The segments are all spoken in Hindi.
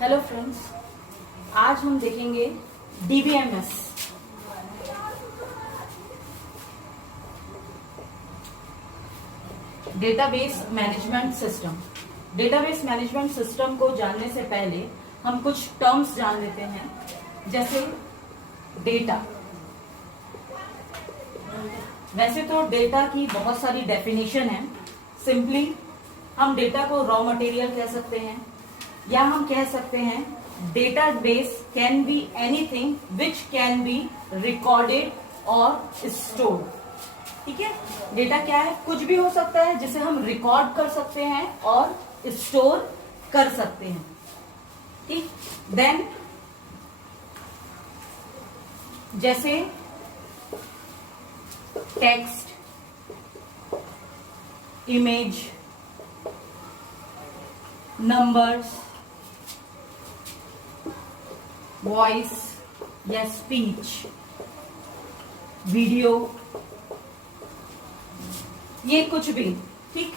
हेलो फ्रेंड्स, आज हम देखेंगे DBMS. Database management system. Database management system को जानने से पहले हम कुछ टर्म्स जान लेते हैं, जैसे डेटा। वैसे तो डेटा की बहुत सारी डेफिनेशन है। सिंपली हम डेटा को रॉ मटेरियल कह सकते हैं, या हम कह सकते हैं database can be anything which can be recorded और स्टोर्ड। ठीक है, डेटा क्या है? कुछ भी हो सकता है जिसे हम रिकॉर्ड कर सकते हैं और स्टोर कर सकते हैं। ठीक, देन जैसे टेक्स्ट, इमेज, नंबर्स, वॉइस या स्पीच, वीडियो, ये कुछ भी। ठीक,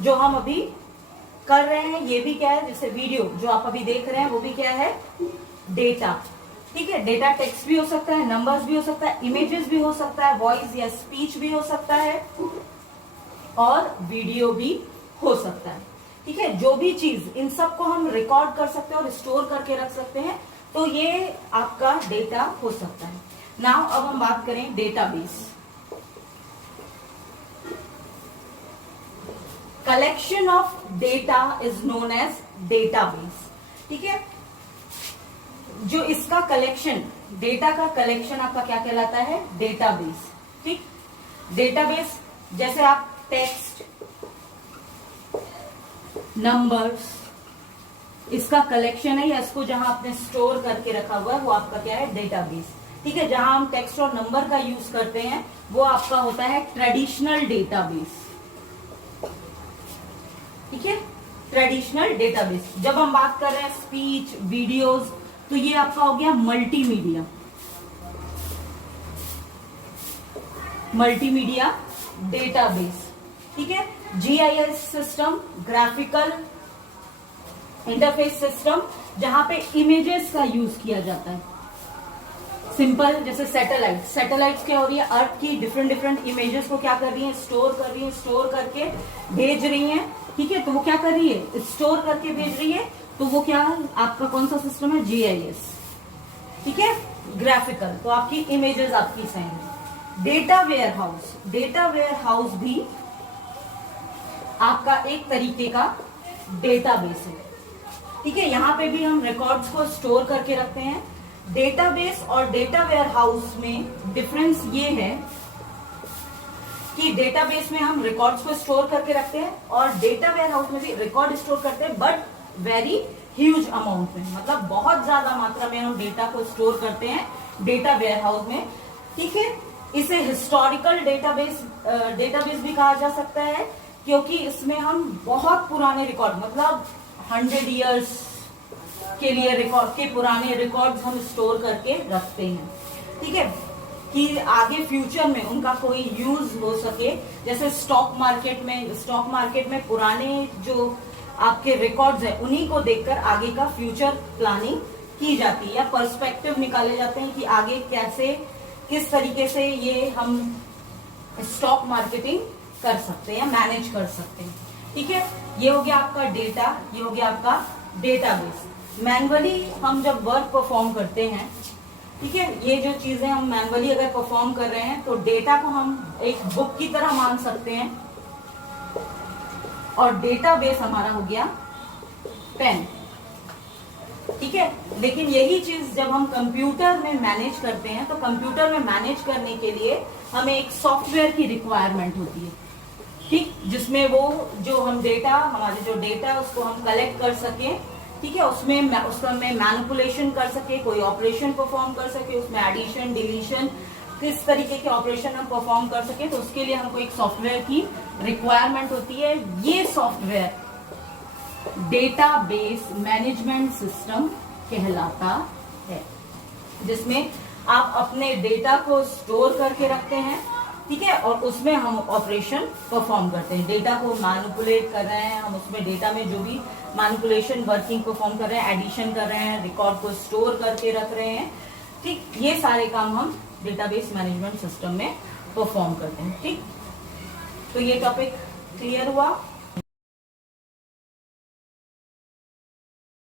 जो हम अभी कर रहे हैं ये भी क्या है? जैसे वीडियो जो आप अभी देख रहे हैं वो भी क्या है? डेटा। ठीक है, डेटा टेक्स्ट भी हो सकता है, नंबर्स भी हो सकता है, इमेजेस भी हो सकता है, वॉइस या स्पीच भी हो सकता है, और वीडियो भी हो सकता है। ठीक है, जो भी चीज, इन सब को हम रिकॉर्ड कर सकते हैं और स्टोर करके रख सकते हैं, तो ये आपका डेटा हो सकता है। नाउ अब हम बात करें database. Collection of data is known as database. ठीक है, जो इसका कलेक्शन, डेटा का कलेक्शन आपका क्या कहलाता है? डेटाबेस। ठीक, डेटाबेस जैसे आप टेक्स्ट, नंबर्स, इसका कलेक्शन है, या इसको जहां आपने स्टोर करके रखा हुआ है वो आपका क्या है? डेटाबेस। ठीक है, जहां हम टेक्स्ट और नंबर का यूज करते हैं वो आपका होता है ट्रेडिशनल डेटाबेस। ठीक है, ट्रेडिशनल डेटाबेस। जब हम बात कर रहे हैं स्पीच, वीडियोस, तो ये आपका हो गया मल्टीमीडिया। Multimedia database. ठीक है, GIS system, graphical interface system, जहां पे इमेजेस का यूज किया जाता है। सिंपल जैसे सैटेलाइट, सैटेलाइट्स क्या हो रही है? अर्थ की डिफरेंट डिफरेंट इमेजेस को क्या कर रही है? स्टोर कर रही है, स्टोर करके भेज रही है। ठीक है, तो वो क्या कर रही है? स्टोर करके भेज रही है, तो वो क्या आपका कौन सा सिस्टम है? जीआईएस। ठीक है, ग्राफिकल, तो आपकी इमेजेस आपकी सही। Data warehouse, data warehouse भी आपका एक तरीके का डेटाबेस है। ठीक है, यहां पे भी हम रिकॉर्ड्स को स्टोर करके रखते हैं। डेटाबेस और डेटा वेयर हाउस में डिफरेंस ये है कि डेटाबेस में हम रिकॉर्ड्स को स्टोर करके रखते हैं, और डेटा वेयर हाउस में भी रिकॉर्ड स्टोर करते हैं, बट वेरी ह्यूज अमाउंट में, मतलब बहुत ज्यादा मात्रा में हम डेटा को स्टोर करते हैं डेटा वेयर हाउस में। ठीक है, इसे हिस्टोरिकल डेटाबेस भी कहा जा सकता है, क्योंकि इसमें हम बहुत पुराने रिकॉर्ड, मतलब 100 ईयर्स के लिए रिकॉर्ड के पुराने रिकॉर्ड्स हम स्टोर करके रखते हैं। ठीक है, कि आगे फ्यूचर में उनका कोई यूज हो सके। जैसे स्टॉक मार्केट में पुराने जो आपके रिकॉर्ड्स है उन्हीं को देखकर आगे का फ्यूचर प्लानिंग की जाती है, या पर्सपेक्टिव निकाले जाते हैं कि आगे कैसे, किस तरीके से ये हम स्टॉक मार्केटिंग कर सकते हैं या मैनेज कर सकते हैं। ठीक है, ये हो गया आपका डेटा, ये हो गया आपका डेटाबेस। मैनुअली हम जब वर्क परफॉर्म करते हैं, ठीक है, ये जो चीजें हम मैनुअली अगर परफॉर्म कर रहे हैं, तो डेटा को हम एक बुक की तरह मान सकते हैं, और डेटाबेस हमारा हो गया पेन। ठीक है, लेकिन यही चीज जब हम कंप्यूटर में मैनेज करते हैं, तो कंप्यूटर में मैनेज करने के लिए हमें एक सॉफ्टवेयर की रिक्वायरमेंट होती है। ठीक, जिसमें वो जो हम डेटा, हमारे जो डेटा है उसको हम कलेक्ट कर सके। ठीक है, उसमें मैनिपुलेशन कर सके, कोई ऑपरेशन परफॉर्म कर सके, उसमें एडिशन, डिलीशन, किस तरीके के ऑपरेशन हम परफॉर्म कर सके, तो उसके लिए हमको एक सॉफ्टवेयर की रिक्वायरमेंट होती है। ये सॉफ्टवेयर डेटाबेस मैनेजमेंट सिस्टम कहलाता है, जिसमें आप अपने डेटा को स्टोर करके रखते हैं। ठीक है, और उसमें हम ऑपरेशन परफॉर्म करते हैं, डेटा को मैनिपुलेट कर रहे हैं हम, उसमें डेटा में जो भी मैनिपुलेशन वर्किंग परफॉर्म कर रहे हैं, एडिशन कर रहे हैं, रिकॉर्ड को स्टोर करके रख रहे हैं। ठीक, ये सारे काम हम डेटाबेस मैनेजमेंट सिस्टम में परफॉर्म करते हैं। ठीक, तो ये टॉपिक क्लियर हुआ।